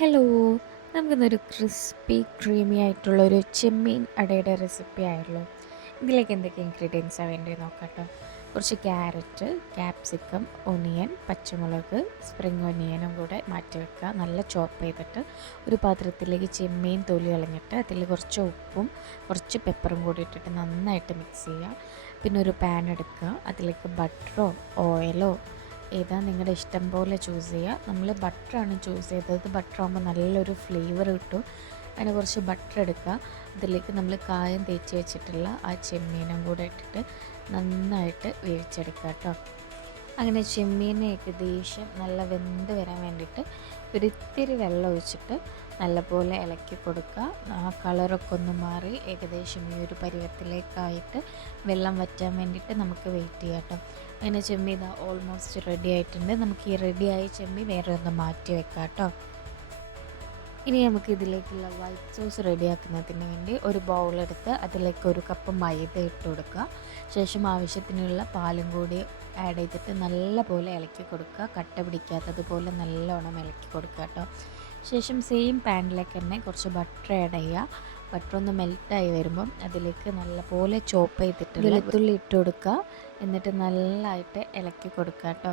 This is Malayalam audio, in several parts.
ഹലോ, നമുക്കിന്നൊരു ക്രിസ്പി ക്രീമി ആയിട്ടുള്ളൊരു ചെമ്മീൻ അടയുടെ റെസിപ്പി ആയല്ലോ. ഇതിലേക്ക് എന്തൊക്കെ ഇൻഗ്രീഡിയൻസാണ് വേണ്ടത് നോക്കാം കേട്ടോ. കുറച്ച് ക്യാരറ്റ്, ക്യാപ്സിക്കം, ഒനിയൻ, പച്ചമുളക്, സ്പ്രിങ് ഒനിയനും കൂടെ മാറ്റി വെക്കുക. നല്ല ചോപ്പ് ചെയ്തിട്ട് ഒരു പാത്രത്തിലേക്ക് ചെമ്മീൻ തൊലി കളഞ്ഞിട്ട് അതിൽ കുറച്ച് ഉപ്പും കുറച്ച് പെപ്പറും കൂടി ഇട്ടിട്ട് നന്നായിട്ട് മിക്സ് ചെയ്യുക. പിന്നെ ഒരു പാൻ എടുക്കുക, അതിലേക്ക് ബട്ടറോ ഓയിലോ ഏതാ നിങ്ങളുടെ ഇഷ്ടം പോലെ ചൂസ് ചെയ്യുക. നമ്മൾ ബട്ടറാണ് ചൂസ് ചെയ്തത്. ബട്ടർ ആകുമ്പോൾ നല്ലൊരു ഫ്ലേവർ കിട്ടും. അതിന് കുറച്ച് ബട്ടർ എടുക്കുക, അതിലേക്ക് നമ്മൾ കായം തേച്ച് വെച്ചിട്ടുള്ള ആ ചെമ്മീനും കൂടെ ഇട്ടിട്ട് നന്നായിട്ട് വേവിച്ചെടുക്കുക കേട്ടോ. അങ്ങനെ ചെമ്മീൻ ഏകദേശം നല്ല വെന്ത് വരാൻ വേണ്ടിയിട്ട് ഒരിത്തിരി വെള്ളം ഒഴിച്ചിട്ട് നല്ലപോലെ ഇളക്കി കൊടുക്കുക. ആ കളറൊക്കെ ഒന്ന് മാറി ഏകദേശം ഈ ഒരു പരുവത്തിലേക്കായിട്ട് വെള്ളം വറ്റാൻ വേണ്ടിയിട്ട് നമുക്ക് വെയിറ്റ് ചെയ്യാം കേട്ടോ. അങ്ങനെ ചെമ്മീൻ ഇതാ ഓൾമോസ്റ്റ് റെഡി ആയിട്ടുണ്ട്. നമുക്ക് ഈ റെഡിയായ ചെമ്മീൻ വേറെ ഒന്ന് മാറ്റി വെക്കാം കേട്ടോ. ഇനി നമുക്ക് ഇതിലേക്കുള്ള വൈറ്റ് സോസ് റെഡിയാക്കുന്നതിന് വേണ്ടി ഒരു ബൗളെടുത്ത് അതിലേക്ക് ഒരു കപ്പ് മൈദ ഇട്ട് കൊടുക്കുക. ശേഷം ആവശ്യത്തിനുള്ള പാലും കൂടി ആഡ് ചെയ്തിട്ട് നല്ലപോലെ ഇളക്കി കൊടുക്കുക. കട്ട പിടിക്കാത്തതുപോലെ നല്ലോണം ഇളക്കി കൊടുക്കുക കേട്ടോ. ശേഷം സെയിം പാനിലേക്ക് തന്നെ കുറച്ച് ബട്ടർ ആഡ് ചെയ്യുക. ബട്ടർ ഒന്ന് മെൽറ്റായി വരുമ്പം അതിലേക്ക് നല്ലപോലെ ചോപ്പ് ചെയ്തിട്ട് വെളുത്തുള്ളി ഇട്ട് കൊടുക്കുക. എന്നിട്ട് നല്ലതായിട്ട് ഇളക്കി കൊടുക്കുക കേട്ടോ.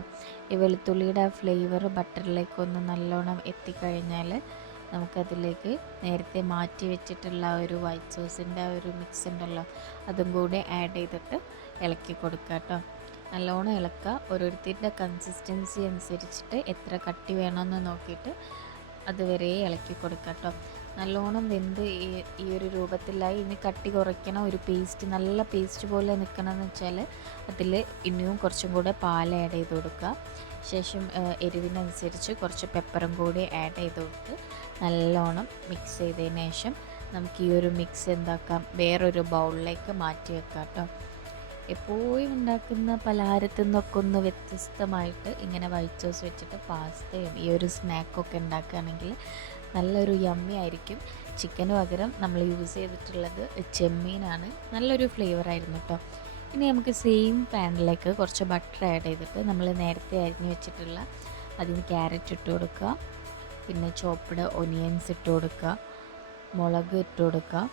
ഈ വെളുത്തുള്ളിയുടെ ആ ഫ്ലേവർ ബട്ടറിലേക്കൊന്ന് നല്ലോണം എത്തിക്കഴിഞ്ഞാൽ നമുക്കതിലേക്ക് നേരത്തെ മാറ്റി വെച്ചിട്ടുള്ള ഒരു വൈറ്റ് സോസിൻ്റെ ഒരു മിക്സ് ഉണ്ടല്ലോ, അതും കൂടി ആഡ് ചെയ്തിട്ട് ഇളക്കി കൊടുക്കുക കേട്ടോ. നല്ലോണം ഇളക്കുക. ഓരോരുത്തരുടെ കൺസിസ്റ്റൻസി അനുസരിച്ചിട്ട് എത്ര കട്ടി വേണമെന്ന് നോക്കിയിട്ട് അതുവരെ ഇളക്കി കൊടുക്കുക കേട്ടോ. നല്ലോണം വെന്ത് ഈ ഒരു രൂപത്തിലായി. ഇനി കട്ടി കുറയ്ക്കണം, ഒരു പേസ്റ്റ് നല്ല പേസ്റ്റ് പോലെ നിൽക്കണമെന്ന് വെച്ചാൽ അതിൽ ഇനിയും കുറച്ചും കൂടെ പാൽ ആഡ് ചെയ്ത് കൊടുക്കുക. ശേഷം എരിവിനനുസരിച്ച് കുറച്ച് പെപ്പറും കൂടി ആഡ് ചെയ്ത് കൊടുത്ത് നല്ലോണം മിക്സ് ചെയ്തതിന് ശേഷം നമുക്ക് ഈ ഒരു മിക്സ് എന്താക്കാം, വേറൊരു ബൗളിലേക്ക് മാറ്റി വെക്കാം കേട്ടോ. എപ്പോഴും ഉണ്ടാക്കുന്ന പലഹാരത്തിൽ നിന്നൊക്കെ ഒന്ന് വ്യത്യസ്തമായിട്ട് ഇങ്ങനെ വൈറ്റ് സോസ് വെച്ചിട്ട് പാസ്തയും ഈ ഒരു സ്നാക്കൊക്കെ ഉണ്ടാക്കുകയാണെങ്കിൽ നല്ലൊരു യമ്മി ആയിരിക്കും. ചിക്കന് പകരം നമ്മൾ യൂസ് ചെയ്തിട്ടുള്ളത് ചെമ്മീനാണ്. നല്ലൊരു ഫ്ലേവർ ആയിരുന്നു കേട്ടോ. ഇനി നമുക്ക് സെയിം പാനിലേക്ക് കുറച്ച് ബട്ടർ ആഡ് ചെയ്തിട്ട് നമ്മൾ നേരത്തെ അരിഞ്ഞ് വെച്ചിട്ടുള്ള അതിന് ക്യാരറ്റ് ഇട്ട് കൊടുക്കുക. പിന്നെ ചോപ്പ്ഡ് ഒനിയൻസ് ഇട്ട് കൊടുക്കുക, മുളക് ഇട്ട് കൊടുക്കുക.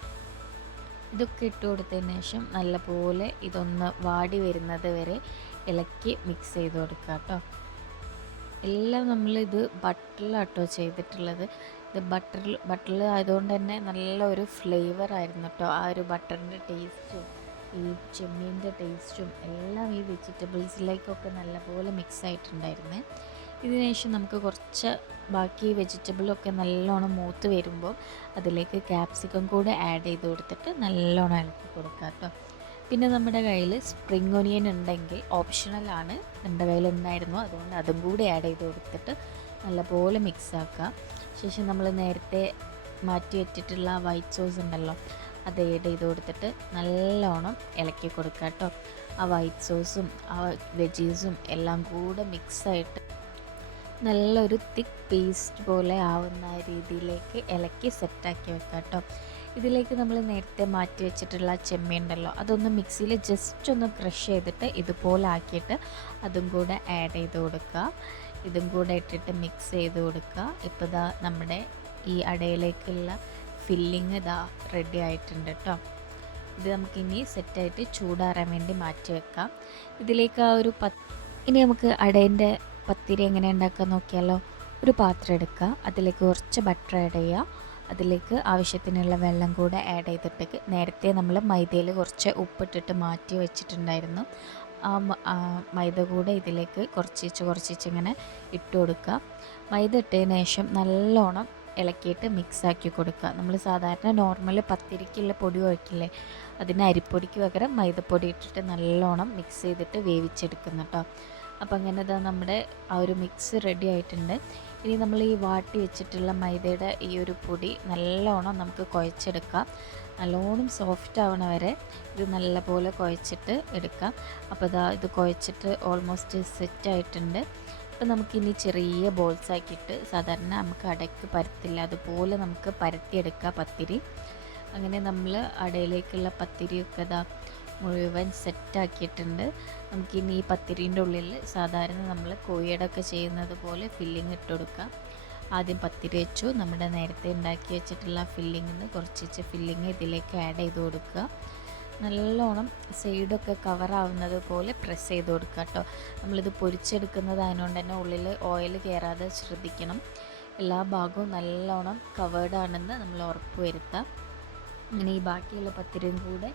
ഇതൊക്കെ ഇട്ട് കൊടുത്തതിന് ശേഷം നല്ലപോലെ ഇതൊന്ന് വാടി വരുന്നത് വരെ ഇളക്കി മിക്സ് ചെയ്ത് കൊടുക്കുക കേട്ടോ. എല്ലാം നമ്മളിത് ബട്ടറിലാട്ടോ ചെയ്തിട്ടുള്ളത്. ഇത് ബട്ടറിൽ ആയതുകൊണ്ട് തന്നെ നല്ലൊരു ഫ്ലേവർ ആയിരുന്നു കേട്ടോ. ആ ഒരു ബട്ടറിൻ്റെ ടേസ്റ്റും ഈ ചെമ്മീൻ്റെ ടേസ്റ്റും എല്ലാം ഈ വെജിറ്റബിൾസിലേക്കൊക്കെ നല്ലപോലെ മിക്സ് ആയിട്ടുണ്ടായിരുന്നേ. ഇതിന് ശേഷം നമുക്ക് കുറച്ച് ബാക്കി വെജിറ്റബിളൊക്കെ നല്ലോണം മൂത്ത് വരുമ്പോൾ അതിലേക്ക് ക്യാപ്സിക്കം കൂടെ ആഡ് ചെയ്ത് കൊടുത്തിട്ട് നല്ലോണം ഇളക്കി കൊടുക്കുക കേട്ടോ. പിന്നെ നമ്മുടെ കയ്യിൽ സ്പ്രിങ് ഒനിയൻ ഉണ്ടെങ്കിൽ ഓപ്ഷണലാണ്, എൻ്റെ കയ്യിലുണ്ടായിരുന്നു, അതുകൊണ്ട് അതും കൂടി ആഡ് ചെയ്ത് കൊടുത്തിട്ട് നല്ലപോലെ മിക്സ് ആക്കുക. ശേഷം നമ്മൾ നേരത്തെ മാറ്റി വെച്ചിട്ടുള്ള വൈറ്റ് സോസ് ഉണ്ടല്ലോ, അത് ആഡ് ചെയ്ത് കൊടുത്തിട്ട് നല്ലോണം ഇളക്കി കൊടുക്കുക കേട്ടോ. ആ വൈറ്റ് സോസും ആ വെജീസും എല്ലാം കൂടെ മിക്സായിട്ട് നല്ലൊരു തിക്ക് പേസ്റ്റ് പോലെ ആവുന്ന രീതിയിലേക്ക് ഇളക്കി സെറ്റാക്കി വെക്കാം കേട്ടോ. ഇതിലേക്ക് നമ്മൾ നേരത്തെ മാറ്റി വെച്ചിട്ടുള്ള ചെമ്മീൻ ഉണ്ടല്ലോ, അതൊന്ന് മിക്സിയിൽ ജസ്റ്റ് ഒന്ന് ക്രഷ് ചെയ്തിട്ട് ഇതുപോലെ ആക്കിയിട്ട് അതും കൂടെ ആഡ് ചെയ്ത് കൊടുക്കുക. ഇതും കൂടെ ഇട്ടിട്ട് മിക്സ് ചെയ്ത് കൊടുക്കുക. ഇപ്പോൾ ഇതാ നമ്മുടെ ഈ അടയിലേക്കുള്ള ഫില്ലിങ് ഇതാ റെഡി ആയിട്ടുണ്ട് കേട്ടോ. ഇത് നമുക്കിനി സെറ്റായിട്ട് ചൂടാറാൻ വേണ്ടി മാറ്റി വെക്കാം. ഇതിലേക്ക് ആ ഒരു ഇനി നമുക്ക് അടേൻ്റെ പത്തിരി എങ്ങനെ ഉണ്ടാക്കാൻ നോക്കിയാലോ. ഒരു പാത്രം എടുക്കുക, അതിലേക്ക് കുറച്ച് ബട്ടർ ആഡ് ചെയ്യുക. അതിലേക്ക് ആവശ്യത്തിനുള്ള വെള്ളം കൂടെ ആഡ് ചെയ്തിട്ട് നേരത്തെ നമ്മൾ മൈദയിൽ കുറച്ച് ഉപ്പിട്ടിട്ട് മാറ്റി വെച്ചിട്ടുണ്ടായിരുന്നു. ആ മൈദ കൂടെ ഇതിലേക്ക് കുറച്ചിച്ച് ഇങ്ങനെ ഇട്ട് കൊടുക്കുക. മൈദ ഇട്ടതിന് ശേഷം നല്ലോണം ഇളക്കിയിട്ട് മിക്സാക്കി കൊടുക്കുക. നമ്മൾ സാധാരണ നോർമൽ പത്തിരിക്കുള്ള പൊടി ഒഴിക്കില്ലേ, അതിന് അരിപ്പൊടിക്ക് പകരം മൈദപ്പൊടി ഇട്ടിട്ട് നല്ലോണം മിക്സ് ചെയ്തിട്ട് വേവിച്ചെടുക്കുന്നു കേട്ടോ. അപ്പോൾ അങ്ങനെ ഇതാ നമ്മുടെ ആ ഒരു മിക്സ് റെഡി ആയിട്ടുണ്ട്. ഇനി നമ്മൾ ഈ വാട്ടി വെച്ചിട്ടുള്ള മൈദയുടെ ഈ ഒരു പൊടി നല്ലോണം നമുക്ക് കുഴച്ചെടുക്കാം. നല്ലോണം സോഫ്റ്റ് ആവണ വരെ ഇത് നല്ലപോലെ കുഴച്ചിട്ട് എടുക്കാം. അപ്പോൾ ഇതാ ഇത് കുഴച്ചിട്ട് ഓൾമോസ്റ്റ് സെറ്റായിട്ടുണ്ട്. അപ്പോൾ നമുക്കിനി ചെറിയ ബോൾസ് ആക്കിയിട്ട് സാധാരണ നമുക്ക് അടയ്ക്ക് പരത്തില്ല, അതുപോലെ നമുക്ക് പരത്തിയെടുക്കാം പത്തിരി. അങ്ങനെ നമ്മൾ അടയിലേക്കുള്ള പത്തിരിയൊക്കെ ഇതാ മുഴുവൻ സെറ്റാക്കിയിട്ടുണ്ട്. നമുക്കിനി ഈ പത്തിരീൻ്റെ ഉള്ളിൽ സാധാരണ നമ്മൾ കോഴിയടൊക്കെ ചെയ്യുന്നത് പോലെ ഫില്ലിങ് ഇട്ട് കൊടുക്കാം. ആദ്യം പത്തിരി വെച്ചു. നമ്മുടെ നേരത്തെ ഉണ്ടാക്കി വെച്ചിട്ടുള്ള ഫില്ലിങ്ങിൽ നിന്ന് കുറച്ച് ഫില്ലിങ് ഇതിലേക്ക് ആഡ് ചെയ്ത് കൊടുക്കുക. നല്ലോണം സൈഡൊക്കെ കവറാവുന്നത് പോലെ പ്രസ് ചെയ്ത് കൊടുക്കുക കേട്ടോ. നമ്മളിത് പൊരിച്ചെടുക്കുന്നതായതുകൊണ്ട് തന്നെ ഉള്ളിൽ ഓയിൽ കയറാതെ ശ്രദ്ധിക്കണം. എല്ലാ ഭാഗവും നല്ലോണം കവേർഡ് ആണെന്ന് നമ്മൾ ഉറപ്പ് വരുത്താം. അങ്ങനെ ഈ ബാക്കിയുള്ള പത്തിരിയും കൂടെ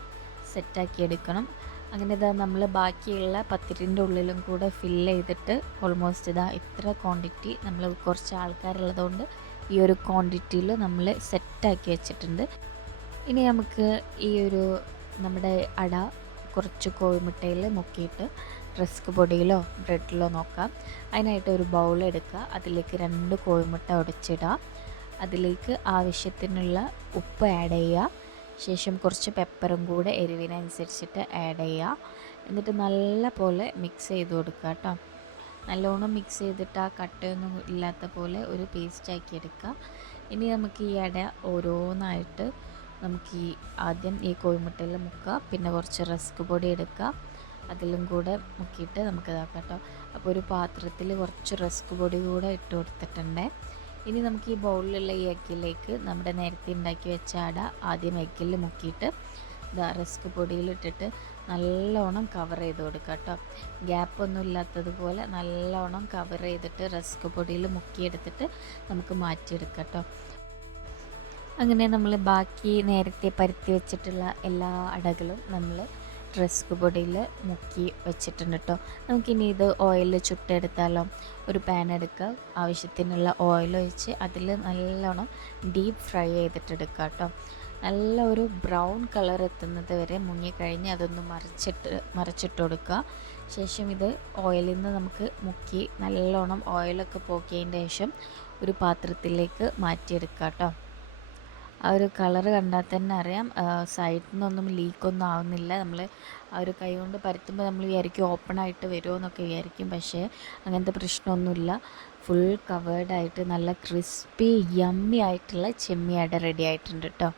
സെറ്റാക്കി എടുക്കണം. അങ്ങനെ ഇതാ നമ്മൾ ബാക്കിയുള്ള പത്തിരിൻ്റെ ഉള്ളിലും കൂടെ ഫില്ല് ചെയ്തിട്ട് ഓൾമോസ്റ്റ് ഇതാ ഇത്ര ക്വാണ്ടിറ്റി, നമ്മൾ കുറച്ച് ആൾക്കാരുള്ളതുകൊണ്ട് ഈ ഒരു ക്വാണ്ടിറ്റിയിൽ നമ്മൾ സെറ്റാക്കി വെച്ചിട്ടുണ്ട്. ഇനി നമുക്ക് ഈ ഒരു നമ്മുടെ അട കുറച്ച് കോഴിമുട്ടയിൽ മുക്കിയിട്ട് റസ്ക് പൊടിയിലോ ബ്രെഡിലോ നോക്കാം. അതിനായിട്ട് ഒരു ബൗൾ എടുക്കുക. അതിലേക്ക് 2 കോഴിമുട്ട ഉടച്ചിടുക. അതിലേക്ക് ആവശ്യത്തിനുള്ള ഉപ്പ് ആഡ് ചെയ്യുക. ശേഷം കുറച്ച് പെപ്പറും കൂടെ എരിവിനനുസരിച്ചിട്ട് ആഡ് ചെയ്യുക. എന്നിട്ട് നല്ല പോലെ മിക്സ് ചെയ്ത് കൊടുക്കുക കേട്ടോ. നല്ലോണം മിക്സ് ചെയ്തിട്ട് ആ കട്ടയൊന്നും ഇല്ലാത്ത പോലെ ഒരു പേസ്റ്റാക്കി എടുക്കുക. ഇനി നമുക്ക് ഈ അട ഓരോന്നായിട്ട് നമുക്ക് ആദ്യം ഈ കോഴിമുട്ടയിൽ മുക്കുക. പിന്നെ കുറച്ച് റസ്ക് പൊടി എടുക്കുക, അതിലും കൂടെ മുക്കിയിട്ട് നമുക്ക് ഇതാക്കാം കേട്ടോ. അപ്പോൾ ഒരു പാത്രത്തിൽ കുറച്ച് റസ്ക് പൊടി കൂടെ ഇട്ട് കൊടുത്തിട്ടുണ്ട്. ഇനി നമുക്ക് ഈ ബൗളിലുള്ള ഈ എഗ്ഗിലേക്ക് നമ്മുടെ നേരത്തെ ഉണ്ടാക്കി വെച്ച അട ആദ്യം എഗ്ഗിൽ മുക്കിയിട്ട് റസ്ക് പൊടിയിലിട്ടിട്ട് നല്ലോണം കവർ ചെയ്ത് കൊടുക്കുക കേട്ടോ. ഗ്യാപ്പൊന്നും ഇല്ലാത്തതുപോലെ നല്ലോണം കവർ ചെയ്തിട്ട് റസ്ക് പൊടിയിൽ മുക്കിയെടുത്തിട്ട് നമുക്ക് മാറ്റിയെടുക്കാം കേട്ടോ. അങ്ങനെ നമ്മൾ ബാക്കി നേരത്തെ പരത്തി വെച്ചിട്ടുള്ള എല്ലാ അടകളും നമ്മൾ റസ്ക് പൊടിയിൽ മുക്കി വെച്ചിട്ടുണ്ട് കേട്ടോ. നമുക്കിനി ഇത് ഓയിലിൽ ചുട്ടെടുത്താലോ. ഒരു പാൻ എടുക്കുക, ആവശ്യത്തിനുള്ള ഓയിൽ ഒഴിച്ച് അതിൽ നല്ലോണം ഡീപ്പ് ഫ്രൈ ചെയ്തിട്ടെടുക്കുക കേട്ടോ. നല്ല ഒരു ബ്രൗൺ കളർ എത്തുന്നത് വരെ മുങ്ങിക്കഴിഞ്ഞ് അതൊന്ന് മറിച്ചിട്ട് കൊടുക്കുക. ശേഷം ഇത് ഓയിലിൽ നിന്ന് നമുക്ക് മുക്കി നല്ലോണം ഓയിലൊക്കെ പോക്കിയതിന് ശേഷം ഒരു പാത്രത്തിലേക്ക് മാറ്റിയെടുക്കുക കേട്ടോ. ആ ഒരു കളറ് കണ്ടാൽ തന്നെ അറിയാം സൈഡിൽ നിന്നൊന്നും ലീക്കൊന്നും ആവുന്നില്ല. നമ്മൾ ആ ഒരു കൈ കൊണ്ട് പരത്തുമ്പോൾ നമ്മൾ വിചാരിക്കും ഓപ്പണായിട്ട് വരുമോ എന്നൊക്കെ വിചാരിക്കും. പക്ഷേ അങ്ങനത്തെ പ്രശ്നമൊന്നുമില്ല. ഫുൾ കവേർഡായിട്ട് നല്ല ക്രിസ്പി യമ്മി ആയിട്ടുള്ള ചെമ്മീൻ അട റെഡി ആയിട്ടുണ്ട് കേട്ടോ.